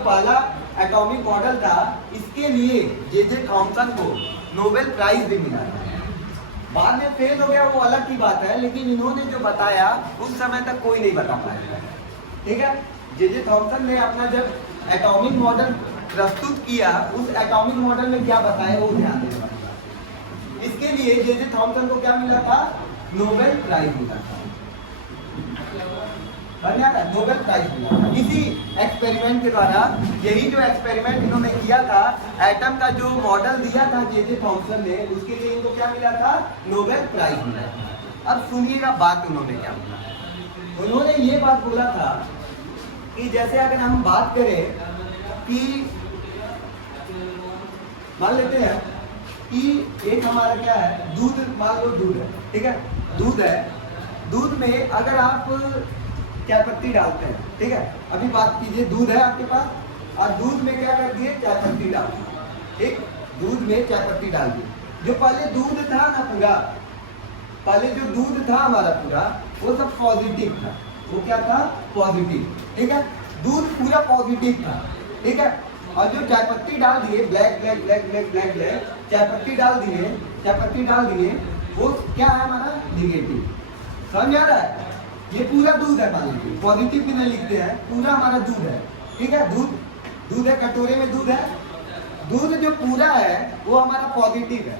पहला atomic model था, इसके लिए जे थॉमसन को नोबेल प्राइज भी मिला था। बाद में फेल हो गया वो अलग की बात है, लेकिन इन्होंने जो बताया उस समय तक कोई नहीं बता पाया। ठीक है, जे थॉमसन ने अपना जब एटॉमिक मॉडल प्रस्तुत किया, उस एटॉमिक मॉडल में क्या बताया वो ध्यान देना पड़ेगा। इसके लिए जे थॉमसन को क्या मिला था? नोबेल प्राइज मिला था। नोबेल प्राइज मिला था इसी एक्सपेरिमेंट के द्वारा। यही जो एक्सपेरिमेंट इन्होंने किया था, एटम का जो मॉडल दिया था जे थॉमसन ने, उसके लिए इनको क्या मिला था? नोबेल प्राइज मिला था। अब सुनिएगा बात उन्होंने क्या बोला। उन्होंने ये बात बोला था कि जैसे अगर हम बात करें कि मान लेते हैं कि एक हमारा क्या है, दूध, मान लो दूध है, ठीक है, दूध है, दूध में अगर आप चाय पत्ती डालते हैं, ठीक है, अभी बात कीजिए, दूध है आपके पास और दूध में क्या कर दिए? चाय पत्ती डाल दी, ठीक, दूध में चाय पत्ती डाल दी। जो पहले दूध था ना पूरा, पहले जो दूध था हमारा पूरा, वो सब पॉजिटिव था। वो क्या था? पॉजिटिव, ठीक है, दूध पूरा पॉजिटिव था, ठीक है। और जो चाय पत्ती डाल दिए, black black black black black black चाय पत्ती डाल दिए, चाय पत्ती डाल दिए, वो क्या है हमारा? निगेटिव। समझ आ रहा है? ये पूरा दूध है, मान लीजिए, पॉजिटिव भी नहीं लिखते हैं, पूरा हमारा दूध है, ठीक है, दूध है, कटोरे में दूध है, दूध जो पूरा है वो हमारा पॉजिटिव है।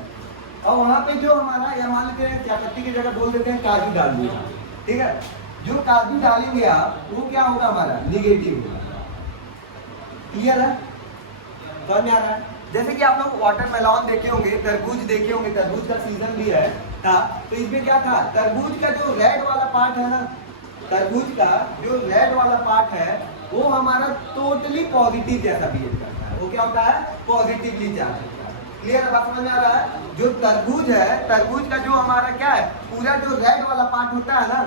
और वहाँ पे जो हमारा, या मान लेते हैं चाय पत्ती की जगह बोल देते हैं काजू डाल दिया, ठीक है, जो काजू डालेंगे आप, वो क्या होगा? हमारा निगेटिव होगा। क्लियर है? समझ में आ रहा है? जैसे कि आप लोग वाटरमेलन देखे होंगे, तरबूज देखे होंगे, तरबूज का सीजन भी है था, तो इसमें क्या था? तरबूज का जो रेड वाला पार्ट है ना, तरबूज का जो रेड वाला पार्ट है, वो हमारा टोटली पॉजिटिव जैसा बिहेव करता है। वो क्या होता है? पॉजिटिवली चार्ज होता है। क्लियर है? बात समझ में आ रहा है? जो तरबूज है, तरबूज का जो हमारा क्या है, पूरा जो रेड वाला पार्ट होता है ना,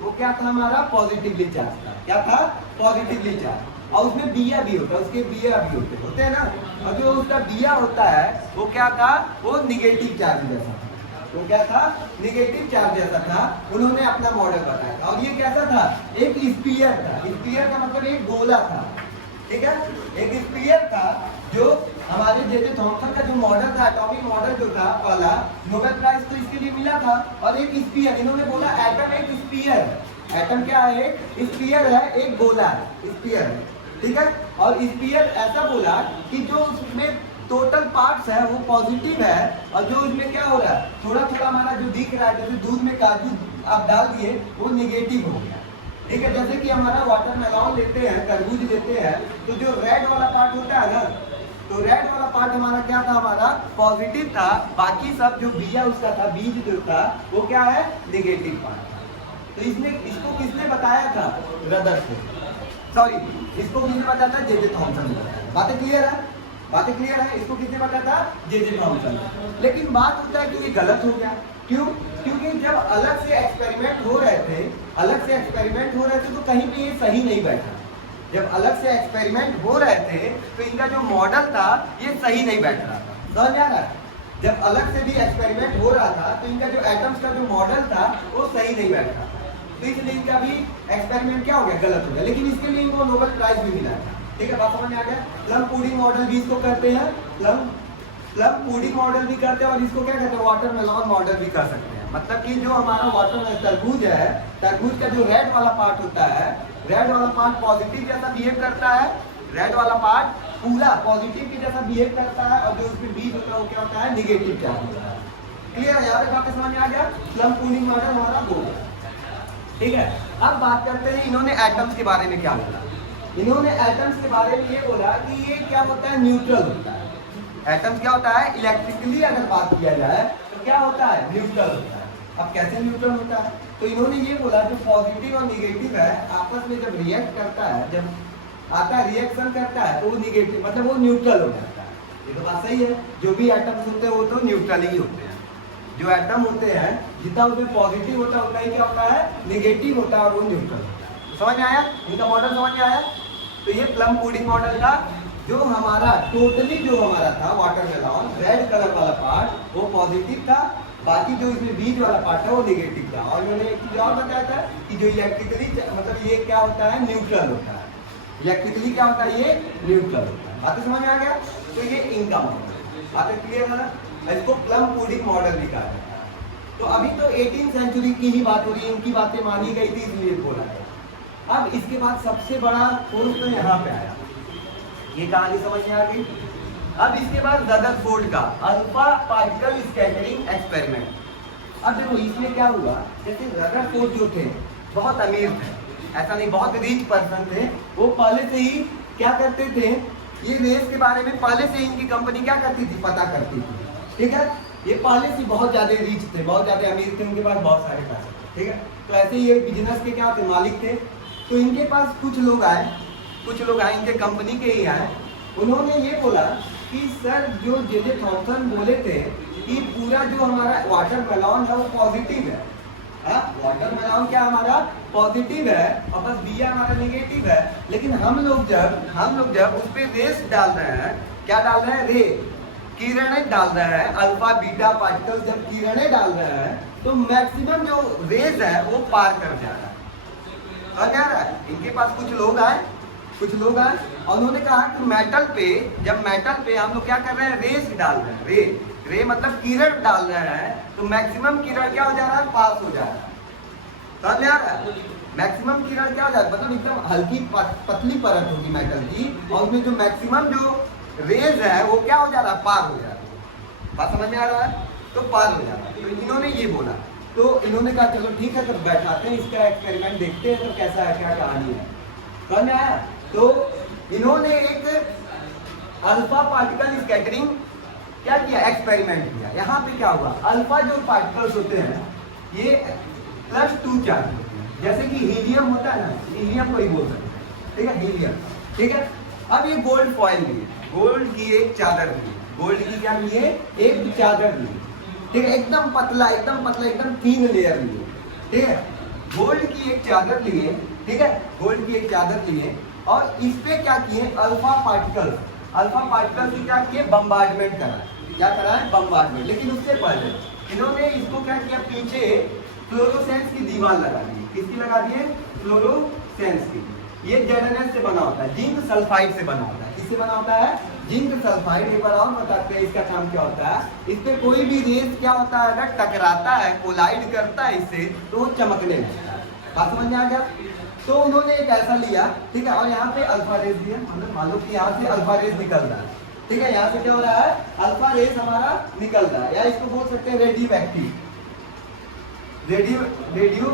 वो क्या था? हमारा पॉजिटिवली चार्ज था। क्या था? Positively charge. और उसमें बिया भी होता है, उसके बिया भी होते हैं ना, और जो उसका बिया होता है वो क्या था? वो निगेटिव चार्ज जैसा था। तो क्या था? निगेटिव चार्ज जैसा था। उन्होंने अपना मॉडल बताया था। और ये कैसा था? एक स्फीयर था। स्फीयर का मतलब एक गोला था, ठीक है, एक स्फीयर था। जो हमारे जे थॉमसन का जो मॉडल था, एटॉमिक मॉडल जो था पहला, नोबेल प्राइज तो इसके लिए मिला था। और एक स्फीयर, इन्होंने बोला एटम एक स्फीयर। एटम क्या है? एक स्फीयर है, एक गोला है, स्फीयर है, ठीक है। और स्फीयर ऐसा बोला कि जो उसमें टोटल पार्ट्स है वो पॉजिटिव है, और जो इसमें क्या हो रहा है, थोड़ा थोड़ा हमारा जो दिख रहा है, जैसे दूध में काजू आप डाल दिए, वो निगेटिव हो गया, ठीक है। जैसे कि हमारा वाटरमेलन लेते हैं, तरबूज लेते हैं, तो जो रेड वाला पार्ट होता है ना, तो रेड वाला पार्ट हमारा क्या था? हमारा पॉजिटिव था। बाकी सब जो बिया उसका था, बीज जो था, वो क्या है? निगेटिव पार्ट था। तो इसको किसने बताया था? रदरफोर्ड, सॉरी, इसको किसने बताया था? जे थॉमसन ने बताया। बातें क्लियर है? बातें क्लियर है? इसको किसने बताया था? J Thomson. लेकिन बात होता है कि ये गलत हो गया। क्यों? क्योंकि जब अलग से एक्सपेरिमेंट हो रहे थे, तो कहीं पे ये सही नहीं बैठा। जब अलग से एक्सपेरिमेंट हो रहे थे तो इनका जो मॉडल था ये सही नहीं बैठ रहा था। समझ आ रहा है? जब अलग से भी एक्सपेरिमेंट हो रहा था तो इनका जो एटम्स का जो मॉडल था वो सही नहीं बैठ रहा था, तो इसलिए इनका भी एक्सपेरिमेंट क्या हो गया? गलत हो गया। लेकिन इसके लिए इनको नोबेल प्राइज भी मिला था, ठीक है। बात समझ में आ गया? प्लम पुडिंग मॉडल भी इसको करते हैं, प्लम पुडिंग मॉडल भी करते हैं, और इसको क्या कहते हैं? वाटरमेलन मॉडल भी कर सकते हैं। मतलब कि जो हमारा वाटर तरबूज है, तरबूज का जो रेड वाला पार्ट होता है, रेड वाला पार्ट पॉजिटिव जैसा बिहेव करता है, रेड वाला पार्ट पूरा पॉजिटिव की जैसा बिहेव करता है, और जो उसमें बीज होता है वो क्या होता है? निगेटिव चार्ज होता है। क्लियर है? यहाँ पे बातें समझ में आ गया? प्लम पुडिंग मॉडल हमारा हो गया, ठीक है। अब बात करते हैं इन्होंने एटम्स के बारे में क्या बोला। इन्होंने एटम्स के बारे में ये बोला कि ये क्या होता है? न्यूट्रल होता है। एटम्स क्या होता है? इलेक्ट्रिकली अगर बात किया जाए तो क्या होता है? न्यूट्रल होता है। अब कैसे न्यूट्रल होता है? तो इन्होंने ये बोला जो पॉजिटिव और निगेटिव है आपस में जब रिएक्ट करता है, जब आता है रिएक्शन करता है, तो वो निगेटिव, मतलब वो न्यूट्रल हो जाता है। ये तो बात सही है। जो भी एटम्स होते हैं वो तो न्यूट्रल ही होते हैं। जो एटम होते हैं जितना उसमें पॉजिटिव होता है उतना ही क्या होता है? निगेटिव होता है, और वो न्यूट्रल होता है। समझ में आया? इनका मॉडल समझ में आया? तो ये प्लम पुडिंग मॉडल था। जो हमारा टोटली जो हमारा था वाटरमेलन, रेड कलर वाला पार्ट वो पॉजिटिव था, बाकी जो इसमें बीज वाला पार्ट है वो निगेटिव था। और मैंने एक चीज और बताया था कि जो इलेक्ट्रिकली, मतलब ये क्या होता है? न्यूट्रल होता है। इलेक्ट्रिकली क्या होता है, ये न्यूट्रल होता है। बात समझ में आ गया? तो ये इनका मॉडल बात क्लियर है ना, इसको प्लम पुडिंग मॉडल भी कहा है। तो अभी तो 18वीं सेंचुरी की ही बात हो रही है, इनकी बातें मानी गई थी इसलिए बोला है। अब इसके बाद सबसे बड़ा कोर्स तो यहाँ पे आया, ये कहानी समझ में आ गई। अब इसके बाद रदरफोर्ड का अल्फा पार्टिकल स्कैटरिंग एक्सपेरिमेंट। अब देखो इसमें क्या हुआ, जैसे रदरफोर्ड जो थे बहुत अमीर थे, ऐसा नहीं बहुत रिच पर्सन थे, वो पहले से ही क्या करते थे, ये रेस के बारे में पहले से इनकी कंपनी क्या करती थी, पता करती थी, ठीक है। ये पहले से बहुत ज़्यादा रिच थे, बहुत ज़्यादा अमीर थे, उनके पास बहुत सारे पैसे थे, ठीक है। तो ऐसे ही ये बिजनेस के क्या थे, मालिक थे। तो इनके पास कुछ लोग आए इनके कंपनी के ही आए, उन्होंने ये बोला कि सर जो जे थॉमसन बोले थे कि पूरा जो हमारा वाटरमेलन है वो पॉजिटिव है, वाटरमेलन क्या हमारा पॉजिटिव है और बस बिया हमारा नेगेटिव है, लेकिन हम लोग जब उस पर रेस डाल रहे हैं, क्या डाल रहे हैं, रे किरणें डाल रहे हैं, अल्फा बीटा पार्टिकल जब किरणें डाल रहे हैं तो मैक्सिमम जो रेज है वो पार कर जा रहा है। और क्या रहा है, इनके पास कुछ लोग आए और उन्होंने कहा कि जब मेटल पे हम लोग क्या कर रहे हैं, रेस डाल रहे हैं, रे मतलब किरण डाल रहे हैं, तो मैक्सिमम किरण क्या हो जा रहा है, पास हो जा रहा है। समझ में आ रहा है? मैक्सिमम किरण क्या हो जाता है, मतलब एकदम हल्की पतली परत होगी मेटल की, और उसमें जो मैक्सिमम जो रेज है वो क्या हो जा रहा है, पार हो जा रहा है। बात समझ में आ रहा है? तो पार हो जा रहा है। तो इन्होंने ये बोला, तो इन्होंने कहा चलो ठीक है, तो बैठाते हैं इसका एक्सपेरिमेंट, देखते हैं तो कैसा है, क्या कहानी है। समझ में आया? तो इन्होंने एक अल्फा पार्टिकल स्कैटरिंग क्या किया, एक्सपेरिमेंट किया। यहाँ पे क्या हुआ, अल्फा जो पार्टिकल्स होते हैं ये +2 चार्ज होते हैं, जैसे कि हीलियम होता है ना, हीलियम को ही बोल सकते हैं, ठीक है, हीलियम, ठीक है। अब ये गोल्ड फॉइल लिए, गोल्ड की एक चादर ली, गोल्ड की क्या लिए, एक चादर ली, ठीक है, एकदम पतला एकदम थीन लेयर लिए, ठीक है। गोल्ड की एक चादर लिए, ठीक है, गोल्ड की एक चादर लिए और इस पे क्या किए, अल्फा पार्टिकल की क्या किए, बम्बार्डमेंट करा, क्या करा है, बम्बार्डमेंट। लेकिन उससे पहले इन्होंने इसको क्या किया, पीछे फ्लोरोसेंस की दीवार लगा दी। किसकी लगा दी है, फ्लोरोसेंस की। ये ZnS से बना होता है, जिंक सल्फाइड से बना होता है। किससे बना होता है, जिंक सल्फाइड। एक बार और बताते हैं इसका काम क्या होता है। इस पे कोई भी रेस क्या होता है, अगर टकराता है, कोलाइड करता है इससे, तो वो चमकने लगता है। बात समझ में आ गया? तो उन्होंने एक ऐसा लिया, ठीक है, और यहाँ पे अल्फा रेस दिया, मतलब मान लो कि यहाँ से अल्फा रेस निकल रहा है, ठीक है, यहाँ से क्या हो रहा है, अल्फा रेस हमारा निकल रहा है, या इसको बोल सकते हैं रेडियो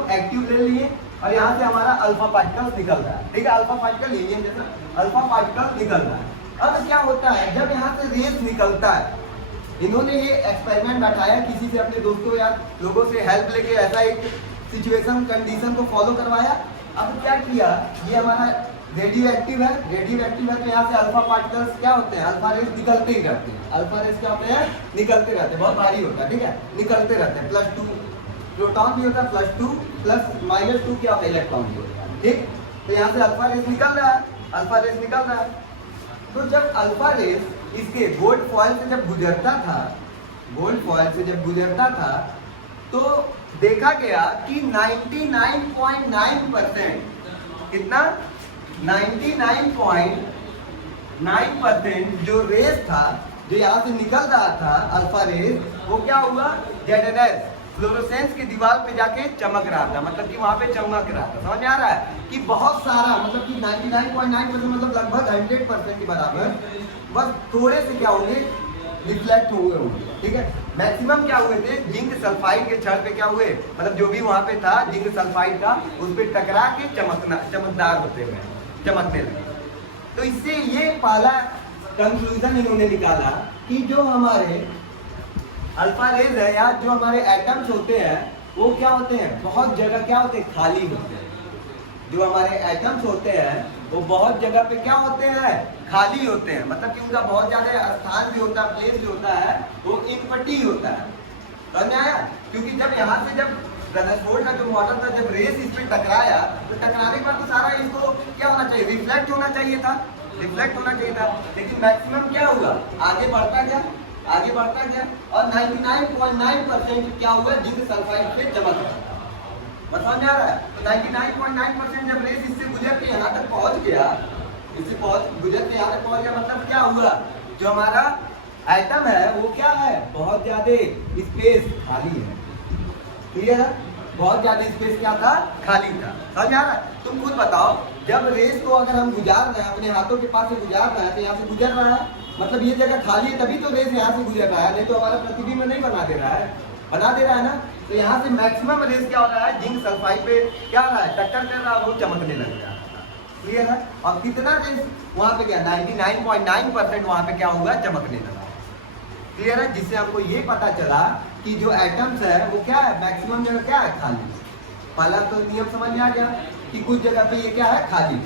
एक्टिव ले लिए, और यहाँ से हमारा अल्फा पार्टिकल निकल रहा है, ठीक है, अल्फा पार्टिकल हीलियम जैसा अल्फा पार्टिकल निकल रहा है। अब क्या होता है, जब यहाँ से रेस निकलता है, इन्होंने ये एक्सपेरिमेंट बैठाया, किसी से अपने दोस्तों या लोगों से हेल्प लेके ऐसा एक सिचुएशन कंडीशन को फॉलो करवाया। अब क्या किया, ये हमारा रेडियो एक्टिव है, तो यहाँ से अल्फा पार्टिकल्स क्या होते हैं, अल्फा रेस निकलते ही रहते हैं, अल्फा रेस क्या होते हैं, निकलते रहते हैं, बहुत भारी होता है, ठीक है, निकलते रहते हैं। +2 प्रोटॉन भी होता है, +2 +-2 क्या होता है, इलेक्ट्रॉन भी होता है, ठीक। तो यहाँ से अल्फा रेस निकल रहा है, तो जब अल्फा रेस इसके गोल्ड फॉइल से जब गुजरता था, तो देखा गया कि 99.9% कितना, 99.9% जो रेस था, जो यहाँ से निकल रहा था अल्फा रेस, वो क्या हुआ, ZnS फ्लोरोसेंस की दीवार पे जाके चमक रहा था, मतलब कि वहाँ पे चमक रहा था। समझ में आ रहा है कि बहुत सारा, मतलब कि 99.9% मतलब लगभग 100% के बराबर, बस थोड़े से क्या होंगे, रिफ्लेक्ट हुए होंगे, ठीक है। मैक्सिमम क्या हुए थे, जिंक सल्फाइड के छड़ पे क्या हुए, मतलब जो भी वहाँ पे था जिंक सल्फाइड का, उस पे टकरा के चमकदार होते हुए चमकने लगे। तो इससे ये पहला कंक्लूजन इन्होंने निकाला कि जो हमारे अल्फा रेज है या जो हमारे एटम्स होते हैं वो क्या होते हैं, बहुत जगह क्या होते हैं, खाली होते हैं। जो हमारे एटम्स होते हैं वो बहुत जगह पे क्या होते हैं, खाली होते हैं, मतलब कि उनका बहुत ज्यादा स्थान भी होता है, प्लेस जो होता है वो इनपटी होता है। समझ में आया? क्योंकि जब यहाँ से जब रदरफोर्ड का जो मॉडल था, जब रेस इस पे टकराया, तो टकराने के बाद तो सारा इसको क्या होना चाहिए, रिफ्लेक्ट होना चाहिए था, लेकिन मैक्सिमम क्या हुआ, आगे बढ़ता गया और 99.9% क्या हुआ, जिंक सल्फाइड से चमक रहा था। समझ आ रहा है? तो 99.9% जब रेस इससे गुजर के यहाँ तक पहुंच गया, इससे बहुत गुजर के यहाँ तक पहुंच गया, मतलब क्या हुआ, जो हमारा एटम है वो क्या है, बहुत ज्यादा स्पेस खाली है। क्लियर है, बहुत ज्यादा स्पेस क्या था, खाली था। समझ आ रहा है? तुम खुद बताओ, जब रेस को अगर हम गुजार रहे हैं, अपने हाथों के पास से गुजार रहे हैं, तो यहाँ से गुजर रहा है, मतलब ये जगह खाली है, तभी तो रेस यहाँ से गुजर रहा है, नहीं तो हमारा प्रतिबिंब नहीं बना दे रहा है, बना दे रहा है ना। तो यहाँ से मैक्सिमम रेस क्या हो रहा है, जिंक सल्फाइड पे क्या हो रहा है, टक्कर कर रहा है, वो चमकने लग रहा है। क्लियर है? और कितना रेस वहाँ पे क्या, 99.9% वहाँ पे क्या होगा, चमकने लगा। क्लियर है? जिससे हमको ये पता चला कि जो एटम्स है वो क्या है, मैक्सिमम जगह क्या है, खाली। पहला तो नियम समझ में आ गया कि कुछ जगह पे ये क्या है, खाली।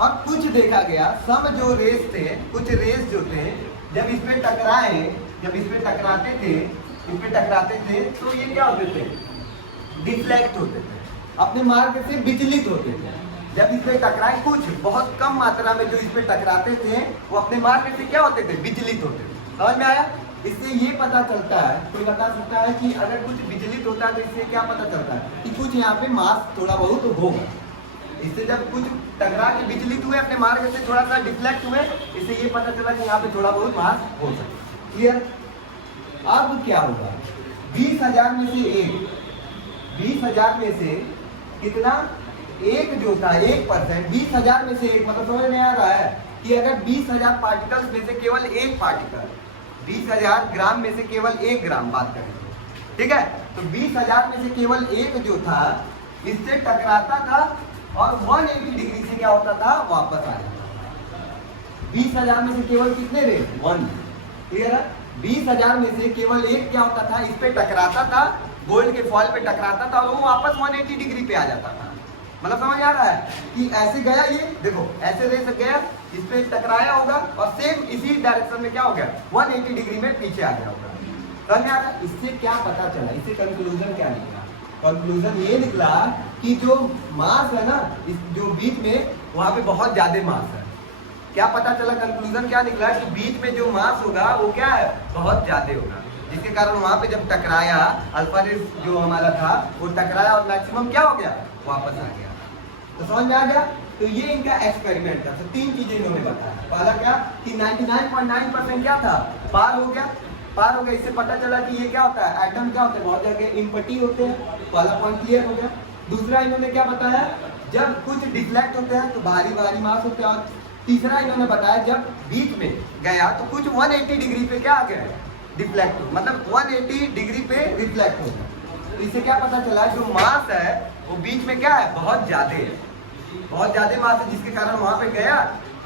और कुछ देखा गया, सब जो रेस थे, कुछ रेस जो थे, जब इसमें टकराए, जब इसमें टकराते थे, इसमें टकराते थे, तो ये क्या होते थे, डिफ्लेक्ट होते थे, अपने मार्ग से विचलित होते थे। जब इसमें टकराए, कुछ बहुत कम मात्रा में जो इसमें टकराते थे, वो अपने मार्ग से क्या होते थे, विचलित होते थे। समझ में आया? इससे ये पता चलता है, कोई बता सकता है कि अगर कुछ विचलित होता है तो इससे क्या पता चलता है कि कुछ यहाँ पे मास थोड़ा बहुत होगा। इससे जब कुछ टकरा के विचलित हुए, अपने मार्ग से थोड़ा सा डिफ्लेक्ट हुए, इससे ये पता चला कि यहाँ पे थोड़ा बहुत मास हो सकता। क्लियर? अब क्या होगा, 20,000 में से एक, 20,000 में से कितना, एक जो था 1%, 20,000 में से एक, मतलब समझ में आ रहा है कि अगर 20,000 पार्टिकल्स में से केवल एक पार्टिकल, 20,000 ग्राम में से केवल 1 ग्राम बात करेंगे, ठीक है, तो 20,000 में से केवल एक जो था इससे टकराता था और 180 डिग्री से क्या होता था, वापस आ जाता। 20,000 में से केवल कितने रेस, 1। क्लियर है? 20,000 में से केवल एक क्या होता था, इस पे टकराता था, गोल्ड के फॉल पे टकराता था और वो वापस 180 डिग्री पे आ जाता था। मतलब समझ आ रहा है कि ऐसे गया, ये देखो ऐसे रेस गया, इस पे टकराया होगा और सेम इसी डायरेक्शन में क्या हो गया, 180 डिग्री में पीछे आ गया होगा। समझ आ रहा है? इससे क्या पता चला, इससे कंक्लूजन क्या निकला, कंक्लूजन ये निकला कि जो मास है ना, इस जो बीच में, वहां पे बहुत ज्यादा मास है। क्या पता चला, कंक्लूजन क्या निकला कि बीच में जो मास होगा वो क्या है, बहुत ज्यादा होगा, जिसके कारण वहां पे जब टकराया, अल्फा रेस जो हमारा था वो टकराया और मैक्सिमम क्या हो गया, वापस आ गया। तो समझ में आ गया? तो ये इनका एक्सपेरिमेंट था। तो 3 चीजें इन्होंने बताया। पहला क्या कि 99.9% क्या था, पार हो गया, पार हो गया। इससे पता चला कि ये क्या होता है, एटम क्या होता है, बहुत जगह इनपटी होते हैं। पहला पॉइंट क्लियर हो गया। दूसरा इन्होंने क्या बताया, जब कुछ डिफ्लेक्ट होते हैं तो भारी भारी मास होते हैं। और तीसरा इन्होंने बताया जब बीच में गया तो कुछ 180 डिग्री पे क्या आ गया, डिफ्लेक्ट, मतलब 180 डिग्री पे रिफ्लेक्ट हो गया। तो इससे क्या पता चला, जो मास है वो बीच में क्या है, बहुत ज्यादा है, बहुत ज्यादा मास है, जिसके कारण वहां पे गया,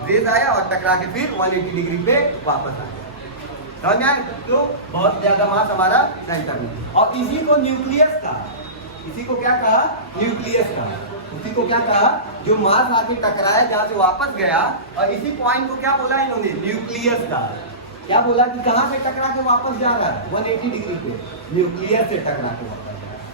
रेज आया और टकरा के फिर 180 डिग्री पे वापस आ गया। समझ में आए? तो बहुत ज्यादा मास हमारा सेंटर में। और इसी को न्यूक्लियस कहा, इसी को क्या कहा, न्यूक्लियस कहा। उसी को क्या कहा, जो मास आके टकराया, जहां से वापस गया, और इसी पॉइंट को क्या बोला इन्होंने, न्यूक्लियस कहा। क्या बोला कि कहां से टकरा के वापस जा रहा है, 180 डिग्री पे, न्यूक्लियस से टकरा के वापस जा रहा है।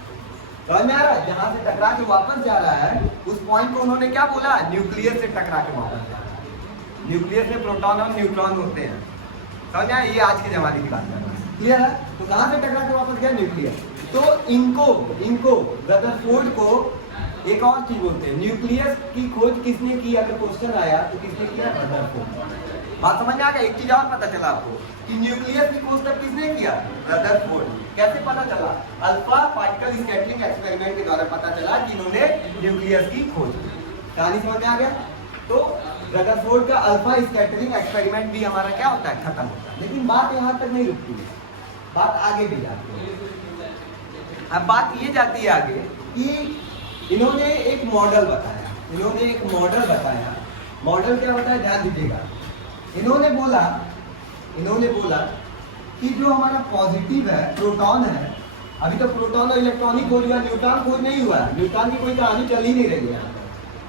समझ में आ रहा है? जहां से टकरा के वापस जा रहा है उस पॉइंट को उन्होंने क्या बोला, न्यूक्लियस से टकरा के वापस जा रहा है। न्यूक्लियस में प्रोटॉन और न्यूट्रॉन होते हैं। समझ में आया? ये आज के जमाने की बात है। क्लियर है? तो कहां से टकरा के वापस गया, न्यूक्लियस। तो इनको रदरफोर्ड को एक और चीज बोलते हैं, न्यूक्लियस की खोज किसने की, अगर क्वेश्चन आया तो किसने किया, रदरफोर्ड। बात समझ में आ गया? एक चीज और पता चला आपको कि न्यूक्लियस की खोज तब किसने किया, रदरफोर्ड। कैसे पता चला, अल्फा पार्टिकल स्कैटरिंग एक्सपेरिमेंट के द्वारा पता चला कि इन्होंने न्यूक्लियस की खोज की। कहानी समझ में आ गया? तो रदरफोर्ड का अल्फा स्कैटरिंग एक्सपेरिमेंट भी हमारा क्या होता है, खत्म होता है। लेकिन बात यहाँ तक नहीं रुकती है, बात आगे भी जाती है। अब बात ये जाती है आगे कि इन्होंने एक मॉडल बताया, इन्होंने एक मॉडल बताया। मॉडल क्या बताया, ध्यान दीजिएगा। इन्होंने बोला कि जो हमारा पॉजिटिव है, प्रोटॉन है, अभी तो प्रोटॉन और इलेक्ट्रॉन ही खोज हुआ, न्यूट्रॉन खोज नहीं हुआ। न्यूट्रॉन की कोई कहानी चल ही नहीं रही है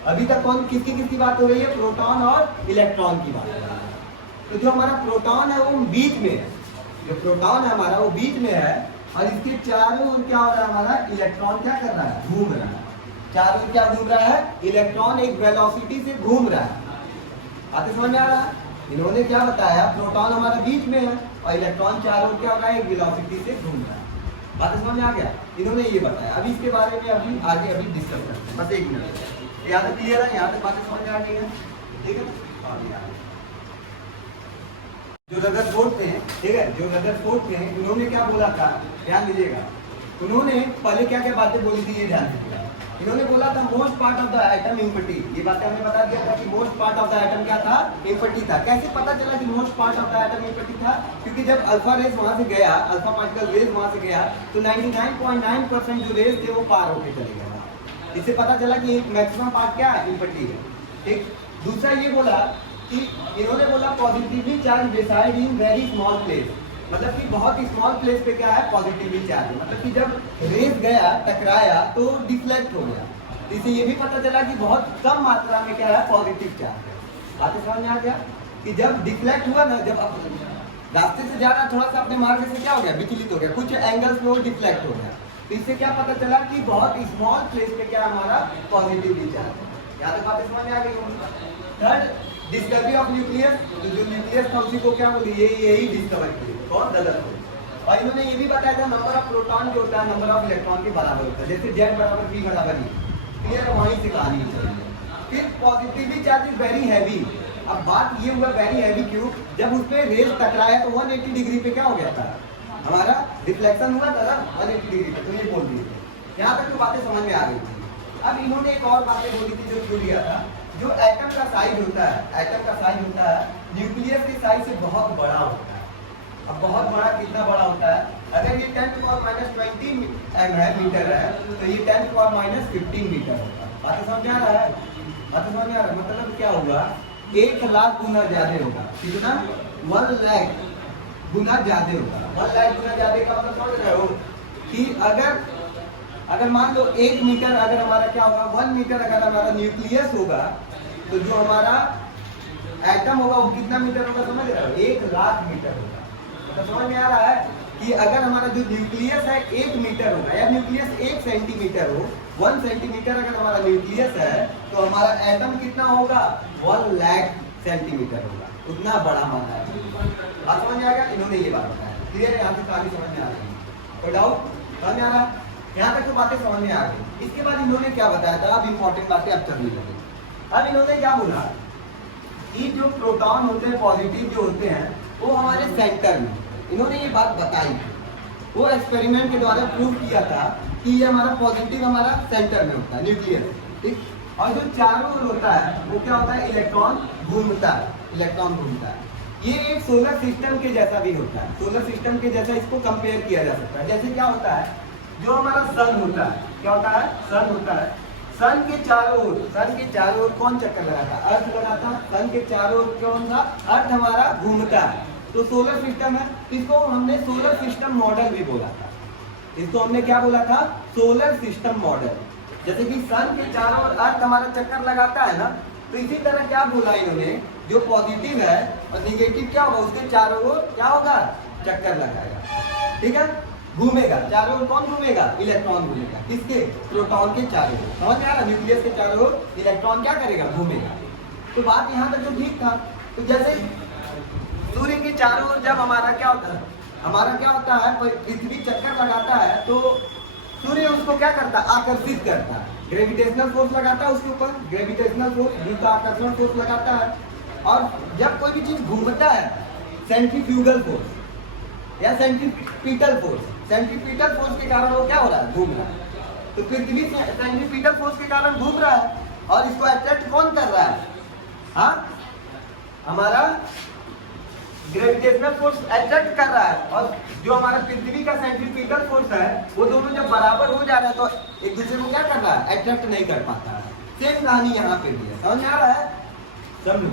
अभी तक। कौन किसकी बात हो रही है, प्रोटॉन और इलेक्ट्रॉन की बात हो रही है। तो जो हमारा प्रोटॉन है वो बीच में है, जो प्रोटॉन है हमारा वो बीच में है, और इसके चारों ओर क्या हो रहा है, हमारा इलेक्ट्रॉन क्या कर रहा है, घूम रहा है। चारों ओर क्या घूम रहा है, इलेक्ट्रॉन एक वेलोसिटी से घूम रहा है। आते समझ में आ रहा है? इन्होंने क्या बताया, प्रोटॉन हमारा बीच में है और इलेक्ट्रॉन चारों ओर क्या हो रहा है, एक वेलोसिटी से घूम रहा है। बात समझ में आ गया? इन्होंने ये बताया। अभी इसके बारे में अभी आगे डिस्कस करते हैं, बस 1 मिनट। यहाँ तक क्लियर है? यहाँ तक बातें समझ में आ गई है? ठीक है। जो रदरफोर्ड थे, ठीक है, जो रदरफोर्ड थे, उन्होंने क्या बोला था, ध्यान दीजिएगा, उन्होंने पहले क्या क्या बातें बोली थी ये ध्यान दीजिएगा। इन्होंने बोला था most part of the atom empty, ये बातें हमने बता दिया था कि most part of the atom क्या था, इम्पटी था। कैसे पता चला कि most part of the atom empty था? क्योंकि जब अल्फा रेज वहां से गया, अल्फा पार्टिकल रेज वहां से गया, तो 99.9% जो रेज थे वो पार होके चले गया। इससे पता चला कि मैक्सिमम पार्ट क्या है, इम्पटी है। ठीक, दूसरा ये बोला कि इन्होंने बोला positively charge reside in very small place, मतलब कि बहुत स्मॉल प्लेस पे क्या है, पॉजिटिवली चार्ज, मतलब कि जब रेस गया टकराया तो डिफ्लेक्ट हो गया। इससे ये भी पता चला कि बहुत कम मात्रा में क्या है, पॉजिटिव चार्ज है। बातें समझ में आ गया कि जब डिफ्लेक्ट हुआ ना, जब रास्ते से जा रहा थोड़ा सा अपने मार्ग से क्या हो गया, विचलित हो गया, कुछ एंगल्स में वो डिफ्लेक्ट हो गया। तो इससे क्या पता चला कि बहुत स्मॉल प्लेस पे क्या हमारा पॉजिटिवली चार्ज है। यहाँ तक बातें समझ में आ गई होंगी। थर्ड, डिस्कवरी ऑफ न्यूक्लियस, तो जो न्यूक्लियस था उसी को क्या बोली, यही डिस्कवर की, कौन, रदरफोर्ड। और इन्होंने ये भी बताया था नंबर ऑफ प्रोटॉन जो होता है नंबर ऑफ इलेक्ट्रॉन के बराबर होता है, जैसे Z बराबर B बराबर E, क्लियर, वहीं से कहानी चाहिए। फिर positively charge is very heavy. अब बात ये हुआ वेरी हैवी क्यों, जब उस पर रेस टकराया तो 180 डिग्री पे क्या हो गया था, हमारा रिफ्लेक्शन हुआ था ना 180 डिग्री पे, तो ये बोल दिए थे। यहाँ तक तो बातें समझ में आ गई थी। अब इन्होंने एक और बातें बोली थी जो छूट गया था, जो एटम का साइज होता है, एटम का साइज होता है न्यूक्लियस के साइज से बहुत बड़ा होता है। अब बहुत बड़ा कितना बड़ा होता है, अगर ये 10⁻⁻20 मीटर है तो ये 10⁻⁻15 मीटर होगा। बात समझ में आ रहा है, बात समझ में आ रहा है, मतलब क्या होगा, 1,00,000 गुना ज्यादा होगा, कितना, 1 लाख गुना ज्यादा होगा। 1 लाख गुना ज्यादा का मतलब समझ रहे हो कि अगर मान लो 1 मीटर अगर हमारा क्या होगा, 1 मीटर अगर हमारा न्यूक्लियस होगा, तो जो हमारा एटम होगा वो कितना मीटर होगा, समझ रहे हो, 1,00,000 मीटर होगा। तो समझ में आ रहा है कि अगर हमारा जो न्यूक्लियस है 1 मीटर होगा, या न्यूक्लियस 1 सेंटीमीटर हो, 1 सेंटीमीटर अगर हमारा न्यूक्लियस है, तो हमारा एटम कितना होगा, 1 लाख सेंटीमीटर होगा, उतना बड़ा माना है। बात समझ में आ गया, इन्होंने ये बात बताया, क्लियर है, यहाँ से कहानी समझ में आ रही है, कोई डाउट, समझ में आ रहा है, यहाँ तक तो बातें समझ में आ गई। इसके बाद इन्होंने क्या बताया था, अब इंपॉर्टेंट बातें अब चलने लगी। अब इन्होंने क्या बोला कि जो प्रोटॉन होते हैं, पॉजिटिव जो होते हैं, वो हमारे सेंटर में, इन्होंने ये बात बताई, वो एक्सपेरिमेंट के द्वारा प्रूव किया था कि ये हमारा पॉजिटिव हमारा सेंटर में होता है, न्यूक्लियस, ठीक, और जो चारों ओर होता है वो क्या होता है, इलेक्ट्रॉन घूमता है, इलेक्ट्रॉन घूमता है। ये एक सोलर सिस्टम के जैसा भी होता है, सोलर सिस्टम के जैसा इसको कंपेयर किया जा सकता है। जैसे क्या होता है, जो हमारा सन होता है, क्या होता है, सन होता है, सन के चारों ओर कौन चक्कर लगाता है, अर्थ लगाता है, सन के चारों ओर कौन सा, अर्थ हमारा घूमता है, तो सोलर सिस्टम है। इसको हमने सोलर सिस्टम मॉडल भी बोला था, इसको हमने क्या बोला था, सोलर सिस्टम मॉडल। जैसे कि सन के चारों ओर अर्थ हमारा चक्कर लगाता है ना, तो इसी तरह क्या बोला इन्होंने, जो पॉजिटिव है और निगेटिव क्या होगा, उसके चारों ओर क्या होगा, चक्कर लगाएगा, ठीक है, घूमेगा, चारों ओर कौन घूमेगा, इलेक्ट्रॉन घूमेगा, किसके, प्रोटॉन के चारों ओर, समझ में आ रहा, न्यूक्लियस के चारों ओर इलेक्ट्रॉन क्या करेगा, घूमेगा। तो बात यहाँ तक तो ठीक था। तो जैसे सूर्य के चारों ओर जब हमारा क्या होता है, पृथ्वी चक्कर लगाता है, तो सूर्य उसको क्या करता है, आकर्षित करता है, ग्रेविटेशनल फोर्स लगाता है उसके ऊपर, ग्रेविटेशनल फोर्स, गुरुत्वाकर्षण फोर्स लगाता है। और जब कोई भी चीज घूमता है, सेंट्रीफ्यूगल फोर्स या सेंट्रीपिटल फोर्स के कारण वो क्या हो रहा है, घूम रहा है। तो पृथ्वी सेंट्रीपिटल फोर्स के कारण घूम रहा है, और इसको अट्रैक्ट कौन कर रहा है, हाँ, हमारा ग्रेविटेशनल फोर्स अट्रैक्ट कर रहा है। और जो हमारा पृथ्वी का सेंट्रीपिटल फोर्स है, वो दोनों जब बराबर हो जा रहे हैं, तो एक दूसरे को क्या कर रहा है, अट्रैक्ट नहीं कर पाता है। सेम कहानी यहाँ पे भी है, समझ में आ रहा है, समझो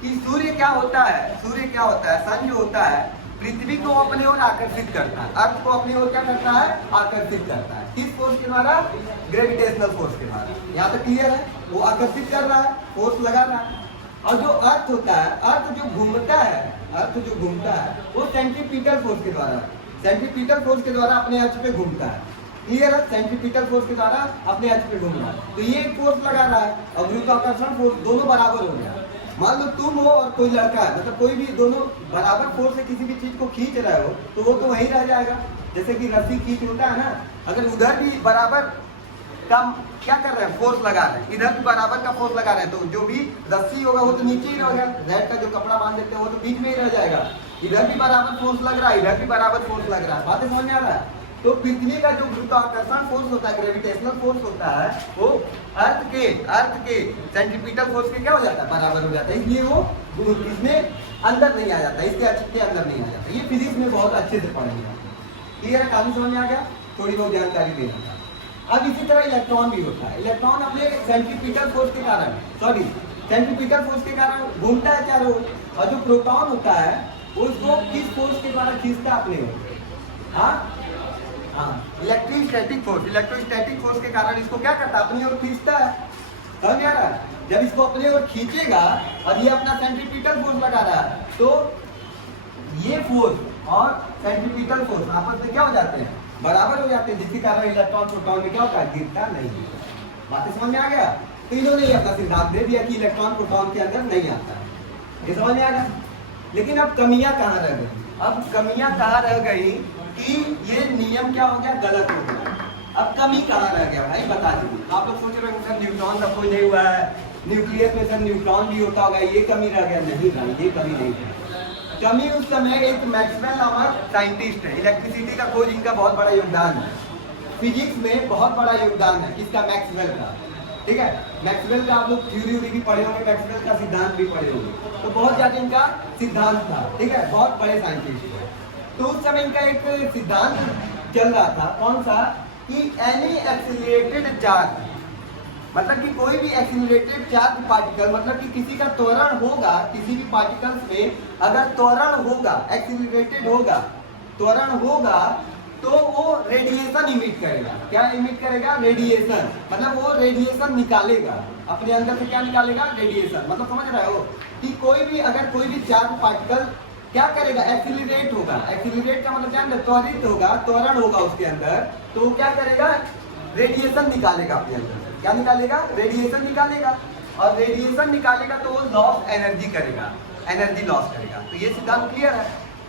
कि सूर्य क्या होता है, सन जो होता है, पृथ्वी को अपने ओर आकर्षित करता है, अर्थ को अपनी ओर क्या करता है, आकर्षित करता है, किस फोर्स के द्वारा, ग्रेविटेशनल फोर्स के द्वारा। यहाँ तक क्लियर है, वो आकर्षित कर रहा है, फोर्स लगा रहा है। और जो अर्थ होता है, अर्थ जो घूमता है, वो सेंट्रीपिटल फोर्स के द्वारा अपने अक्ष पे घूमता है, क्लियर है, सेंट्रीपिटल फोर्स के द्वारा अपने अक्ष पे घूम रहा है। तो ये एक फोर्स लगा रहा है, और गुरुत्वाकर्षण फोर्स, दोनों बराबर हो गया। मान लो तुम हो और कोई लड़का है, मतलब कोई भी, दोनों बराबर फोर्स से किसी भी चीज को खींच रहे हो, तो वो तो वहीं रह जाएगा। जैसे कि रस्सी खींच होता है ना, अगर उधर भी बराबर कम क्या कर रहे हैं, फोर्स लगा रहे हैं, इधर भी बराबर का फोर्स लगा रहे हैं, तो जो भी रस्सी होगा वो तो नीचे ही रहेगा, रेड का जो कपड़ा बांध देते हैं वो तो बीच में ही रह जाएगा, इधर भी बराबर फोर्स लग रहा है, इधर भी बराबर फोर्स लग रहा है, बातें समझ में आ रहा है। तो पृथ्वी का जो गुरुत्वाकर्षण फोर्स होता है, ग्रेविटेशनल फोर्स होता है, वो अर्थ के सेंट्रीपिटल फोर्स के क्या हो जाता है, बराबर हो जाता है, इसलिए वो इसमें अंदर नहीं आ जाता, इसके अच्छे के अंदर नहीं आ जाता। ये फिजिक्स में बहुत अच्छे से पढ़ेंगे। क्लियर है, काफी समझ में आ गया, थोड़ी बहुत जानकारी देना था। अब इसी तरह इलेक्ट्रॉन भी होता है, इलेक्ट्रॉन अपने सेंट्रीपिटल फोर्स के कारण सेंट्रीपिटल फोर्स के कारण घूमता है चारों ओर, और जो प्रोटॉन होता है उसको किस फोर्स के द्वारा खींचता है अपने ओर, हाँ इलेक्ट्रोस्टैटिक फोर्स के कारण इसको क्या करता है, अपनी ओर खींचता है। समझ आ रहा है, जब इसको अपने ओर खींचेगा और ये अपना सेंट्रीपिटल फोर्स लगा रहा है, तो ये फोर्स और सेंट्रीपिटल फोर्स आपस में क्या हो जाते हैं, बराबर हो जाते हैं, जिसके कारण इलेक्ट्रॉन प्रोटॉन में क्या होता है, गिरता नहीं। बातें समझ में आ गया। तो इन्होंने अपना सिद्धांत दे दिया कि इलेक्ट्रॉन प्रोटॉन के अंदर नहीं आता है, ये समझ में आ गया। लेकिन अब कमियां कहाँ रह गई, अब कमियां कहाँ रह गई कि ये नियम क्या हो गया, गलत हो गया। अब कमी कहाँ रह गया भाई, बता दीजिए। आप लोग सोच रहे हो सर न्यूट्रॉन का कोई नहीं हुआ है, न्यूक्लियस में सर न्यूट्रॉन भी होता होगा, ये कमी रह गया। नहीं भाई, ये कमी नहीं है। कमी उस समय एक मैक्सवेल नामक साइंटिस्ट है, इलेक्ट्रिसिटी का खोज इनका बहुत बड़ा योगदान है, फिजिक्स में बहुत बड़ा योगदान है इसका, मैक्सवेल का। ठीक है, मैक्सवेल का आप लोग थ्योरी भी पढ़े होंगे, मैक्सवेल का सिद्धांत भी पढ़े होंगे, तो बहुत ज्यादा इनका सिद्धांत था। ठीक है, बहुत बड़े साइंटिस्ट है। तो उस समय इनका एक सिद्धांत चल रहा था, कौन सा, कि एनी एक्सीलरेटेड चार्ज, मतलब कि कोई भी एक्सीलरेटेड चार्ज पार्टिकल, मतलब कि किसी का त्वरण होगा, किसी भी पार्टिकल्स में अगर त्वरण होगा, एक्सीलरेटेड होगा, त्वरण होगा, तो वो रेडिएशन इमिट करेगा। क्या इमिट करेगा, रेडिएशन, मतलब वो रेडिएशन निकालेगा अपने अंदर से। क्या निकालेगा, रेडिएशन। मतलब समझ रहे हो कि कोई भी अगर कोई भी चार्ज पार्टिकल क्या करेगा, एक्सीलरेट होगा, एक्सीलरेट का मतलब क्या है, त्वरित होगा, त्वरण होगा उसके अंदर, तो वो क्या करेगा, रेडिएशन निकालेगा अपने अंदर। क्या निकालेगा, रेडिएशन निकालेगा, और रेडिएशन निकालेगा तो वो लॉस एनर्जी करेगा, एनर्जी लॉस करेगा। तो ये सिद्धांत क्लियर है।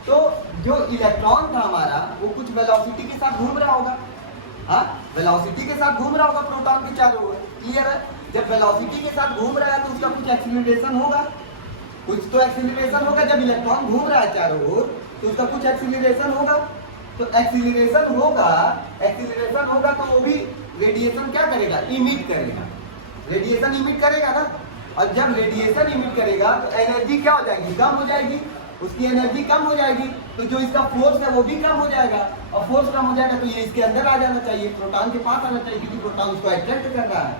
तो जो इलेक्ट्रॉन था हमारा, वो कुछ वेलोसिटी के साथ घूम रहा होगा, हाँ वेलोसिटी के साथ घूम रहा होगा प्रोटॉन के चारों ओर। क्लियर है, जब वेलोसिटी के साथ घूम रहा है तो उसका कुछ एक्सीलरेशन होगा, कुछ तो एक्सीलरेशन होगा। जब इलेक्ट्रॉन घूम रहा है चारों ओर तो उसका कुछ एक्सीलरेशन होगा, तो एक्सीलरेशन होगा तो वो भी रेडिएशन क्या करेगा, इमिट करेगा, रेडिएशन इमिट करेगा ना। और जब रेडिएशन इमिट करेगा तो एनर्जी क्या हो जाएगी, कम हो जाएगी, उसकी एनर्जी कम हो जाएगी, तो जो इसका फोर्स है वो भी कम हो जाएगा, और फोर्स कम हो जाएगा तो ये इसके अंदर आ जाना चाहिए, प्रोटॉन के पास आना चाहिए, क्योंकि प्रोटॉन उसको अट्रैक्ट कर रहा है।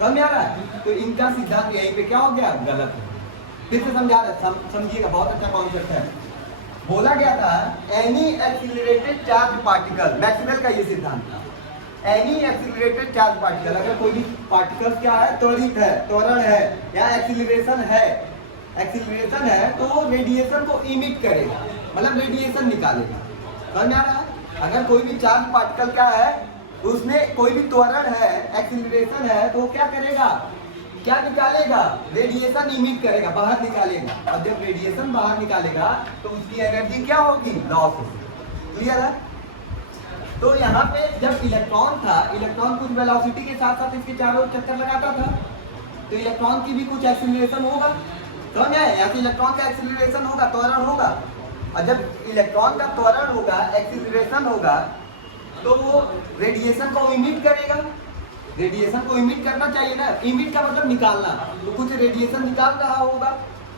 समझ आ रहा है। तो इनका सिद्धांत यहीं पे क्या हो गया, गलत है। फिर से समझा रहे, समझिएगा, बहुत अच्छा कॉन्सेप्ट है। बोला गया था any accelerated charge particle, Maxwell का ये सिद्धांत था, एनी एक्सीलरेटेड चार्ज पार्टिकल, अगर कोई भी पार्टिकल क्या है, त्वरित है, त्वरण है, या एक्सीलरेशन है, तो वो रेडिएशन को इमिट करेगा, मतलब रेडिएशन निकालेगा। समझ में आ रहा है। अगर कोई भी चार्ज पार्टिकल क्या है, उसमें कोई भी त्वरण है, एक्सीलरेशन है, तो वो क्या करेगा, क्या निकालेगा, रेडिएशन इमिट करेगा, बाहर निकालेगा। और जब रेडिएशन बाहर निकालेगा तो उसकी एनर्जी क्या होगी, लॉस होगी। क्लियर है। तो यहाँ पे जब इलेक्ट्रॉन था, इलेक्ट्रॉन कुछ वेलोसिटी के साथ साथ इसके चारों चक्कर लगाता था, तो इलेक्ट्रॉन की भी कुछ एक्सीलरेशन होगा। समझ में आया, यहाँ पे इलेक्ट्रॉन का एक्सीलरेशन होगा, त्वरण होगा, और जब इलेक्ट्रॉन का त्वरण होगा, एक्सीलरेशन होगा, तो वो रेडिएशन को इमिट करेगा। रेडिएशन को इमिट करना चाहिए ना, इमिट का मतलब निकालना, तो कुछ रेडिएशन निकाल रहा होगा,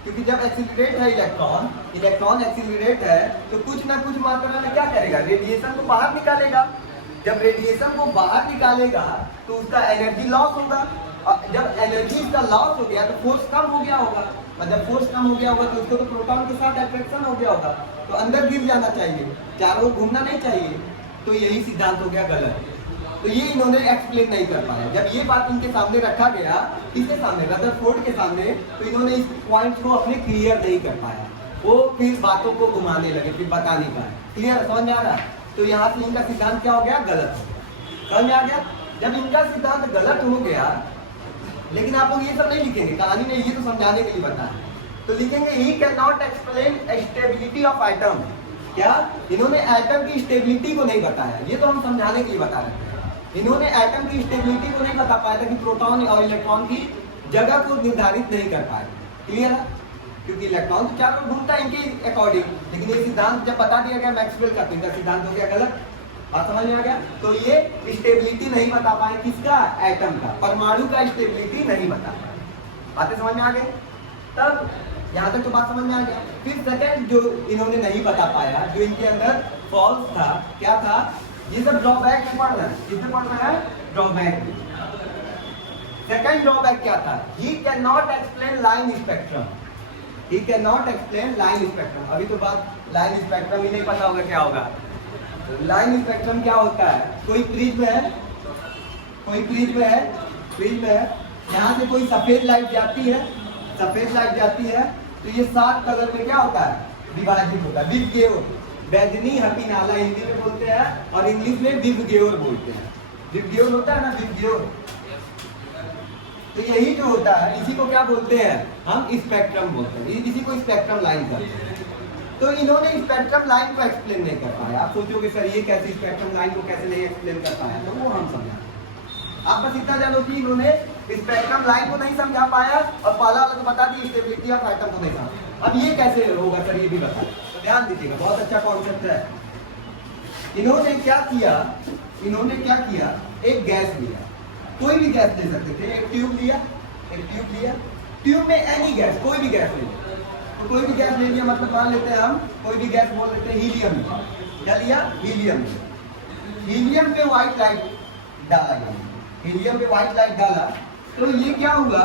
क्योंकि जब एक्सीलरेट है इलेक्ट्रॉन एक्सीलरेट है, तो कुछ ना कुछ मात्रा में क्या करेगा, रेडिएशन को बाहर निकालेगा। जब रेडिएशन को बाहर निकालेगा तो उसका एनर्जी लॉस होगा, और जब एनर्जी का लॉस हो गया तो फोर्स कम हो गया होगा, और जब फोर्स कम हो गया होगा तो उसको तो प्रोटॉन के साथ अट्रैक्शन हो गया होगा, तो अंदर गिर जाना चाहिए, चारों घूमना नहीं चाहिए। तो यही सिद्धांत हो गया गलत। तो ये इन्होंने एक्सप्लेन नहीं कर पाया। जब ये बात इनके सामने रखा गया, किसके सामने, रदरफोर्ड के सामने, तो इन्होंने इस पॉइंट को अपने क्लियर नहीं कर पाया, वो फिर बातों को घुमाने लगे, फिर बता नहीं पाए। क्लियर, समझ में आ रहा है। तो यहाँ से इनका सिद्धांत क्या हो गया, गलत हो गया। समझ में आ गया। जब इनका सिद्धांत गलत हो गया, लेकिन आप लोग ये सब नहीं लिखेंगे, कहानी ने ये तो समझाने के लिए बताया, तो लिखेंगे he can not explain stability of atom. क्या, इन्होंने एटम की स्टेबिलिटी को नहीं बताया, ये तो हम समझाने के लिए बता रहे हैं। इन्होंने एटम की स्टेबिलिटी को नहीं बता पाया था कि प्रोटॉन और इलेक्ट्रॉन की जगह को निर्धारित नहीं कर पाए। क्लियर है? क्योंकि इलेक्ट्रॉन तो चारों घूमता है इनके अकॉर्डिंग, लेकिन ये सिद्धांत जब बता दिया गया मैक्सवेल का, तो इनका सिद्धांत हो गया गलत। बात समझ में आ गया? तो ये स्टेबिलिटी नहीं बता पाए किसका, एटम का, परमाणु का स्टेबिलिटी नहीं बता पाए। बातें समझ में आ गई? तब यहाँ तक तो बात समझ में आ गया। फिर सेकंड जो इन्होंने नहीं बता पाया, जो इनके अंदर फॉल्स था, क्या था, ये सब ड्रॉबैक पढ़ रहे हैं, किससे पढ़ रहे हैं, ड्रॉबैक। सेकंड ड्रॉबैक क्या था, he can not explain line spectrum, he can not explain line spectrum. अभी तो बात लाइन स्पेक्ट्रम ही नहीं पता होगा क्या होगा। लाइन स्पेक्ट्रम क्या होता है, कोई प्रिज्म है, कोई प्रिज्म है, प्रिज्म है, यहाँ से कोई सफेद लाइट जाती है, सफेद लाइट जाती है, तो ये 7 कलर में क्या होता है, विभाजित होता है, विवग्योर, बैगनी, हमीनाला हिंदी में बोलते हैं और इंग्लिश में विवग्योर बोलते हैं। विवग्योर होता है ना, विवग्योर, तो यही जो होता है इसी को क्या बोलते हैं हम, स्पेक्ट्रम बोलते हैं, इसी को स्पेक्ट्रम लाइन करते हैं। तो इन्होंने स्पेक्ट्रम लाइन को एक्सप्लेन नहीं कर पाया। आप सोचोगे सर ये कैसे स्पेक्ट्रम लाइन को कैसे नहीं एक्सप्लेन कर पाया, तो वो हम समझा। आप बस इतना जानो कि इन्होंने स्पेक्ट्रम लाइन को नहीं समझा पाया और पहला वाला तो बता दी स्टेबिलिटी ऑफ एटम को नहीं समझा। अब ये कैसे होगा सर, ये भी बता, तो ध्यान दीजिएगा, बहुत अच्छा कॉन्सेप्ट है। इन्होंने क्या किया, इन्होंने क्या किया, एक गैस लिया, कोई भी गैस ले सकते थे, एक ट्यूब लिया, एक ट्यूब लिया, ट्यूब में एनी गैस, कोई भी गैस ले लिया, तो कोई भी गैस ले लिया, मतलब मान लेते हैं हम कोई भी गैस बोल देते हैं हीलियम, क्या लिया, हीलियम। हीलियम पे व्हाइट लाइट डाला गया, हीलियम पे व्हाइट लाइट डाला, तो ये क्या हुआ,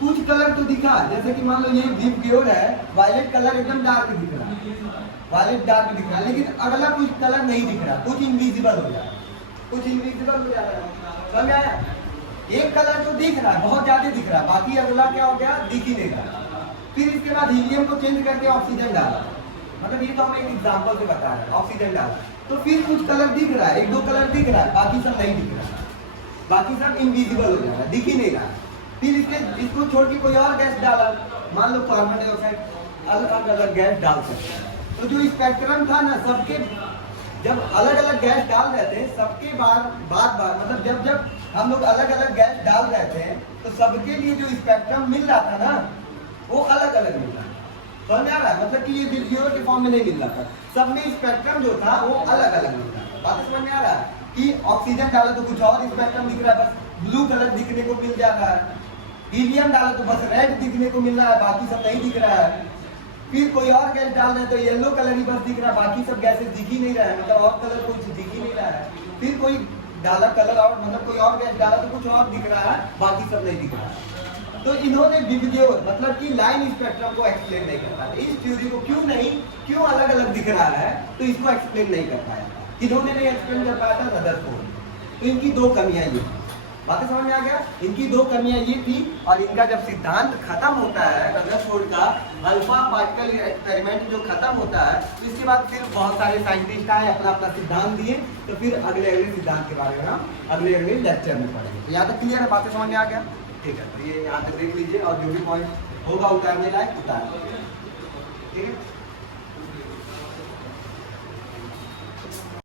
कुछ कलर तो दिखा, जैसे कि मान लो ये विवग्योर है, वायलेट कलर एकदम डार्क दिख रहा, वायलेट डार्क दिख रहा, लेकिन अगला कुछ कलर नहीं दिख रहा, कुछ इनविजिबल हो जा रहा, कुछ इनविजिबल हो जा रहा है। समझ आया? एक कलर तो दिख रहा है, बहुत ज्यादा दिख रहा है, बाकी अगला क्या हो गया, दिख ही नहीं रहा। फिर इसके बाद हीलियम को चेंज करके ऑक्सीजन डाला, मतलब ये तो हम एक एग्जांपल से बता रहे हैं, ऑक्सीजन डाला, तो फिर कुछ कलर दिख रहा है, 1-2 कलर दिख रहा है, बाकी सब नहीं दिख रहा, बाकी सब इनविजिबल हो जा रहा है, दिख ही नहीं रहा। फिर इसको छोड़ के कोई और गैस डाला, मान लो कार्बन डाइऑक्साइड, अलग अलग गैस डाल सकते हैं। तो जो स्पेक्ट्रम था ना, सबके जब अलग अलग गैस डाल रहे थे, सबके बार मतलब जब हम लोग अलग अलग गैस डाल रहे थे, तो सबके लिए जो स्पेक्ट्रम मिल रहा था ना, वो अलग अलग मिल रहा है। समझ में आ रहा है? मतलब कि ये विवग्योर के फॉर्म में नहीं मिल रहा था, सब में स्पेक्ट्रम जो था वो अलग अलग मिल रहा था। बात समझ में आ रहा है कि ऑक्सीजन डाला तो कुछ और स्पेक्ट्रम दिख रहा है, बस ब्लू कलर दिखने को मिल जा रहा है, हीलियम डाला तो बस रेड दिखने को मिल रहा है, बाकी सब नहीं दिख रहा है। फिर कोई और गैस डाल रहे हैं तो येलो कलर ही बस दिख रहा है, बाकी सब गैसेस दिख ही नहीं रहा है, मतलब और कलर कुछ दिख ही नहीं रहा है। फिर कोई डाला कलर और, मतलब कोई और गैस डाला तो कुछ और दिख रहा है, बाकी सब नहीं दिख रहा है। तो इन्होंने विवग्योर मतलब कि लाइन स्पेक्ट्रम को एक्सप्लेन नहीं कर पाया। इस थ्योरी को क्यों अलग अलग दिख रहा है, तो इसको एक्सप्लेन नहीं कर पाया। इन्होंने नहीं एक्सप्लेन कर पाया था रदरफोर्ड। तो इनकी 2 कमियां ये, बातें समझ में आ गया? इनकी 2 कमियां ये थी, और इनका जब सिद्धांत खत्म होता है रदरफोर्ड का, अल्फा पार्टिकल एक्सपेरिमेंट जो खत्म होता है, तो इसके बाद फिर बहुत सारे साइंटिस्ट आए, अपना अपना सिद्धांत दिए, तो फिर अगले सिद्धांत के बारे में हम अगले लेक्चर में पढ़ेंगे। तो यहाँ तक क्लियर है, बातें समझ में आ गया? ठीक है, तो ये यहाँ तक देख लीजिए, और जो भी पॉइंट होगा उतारने लायक उतार, ठीक है।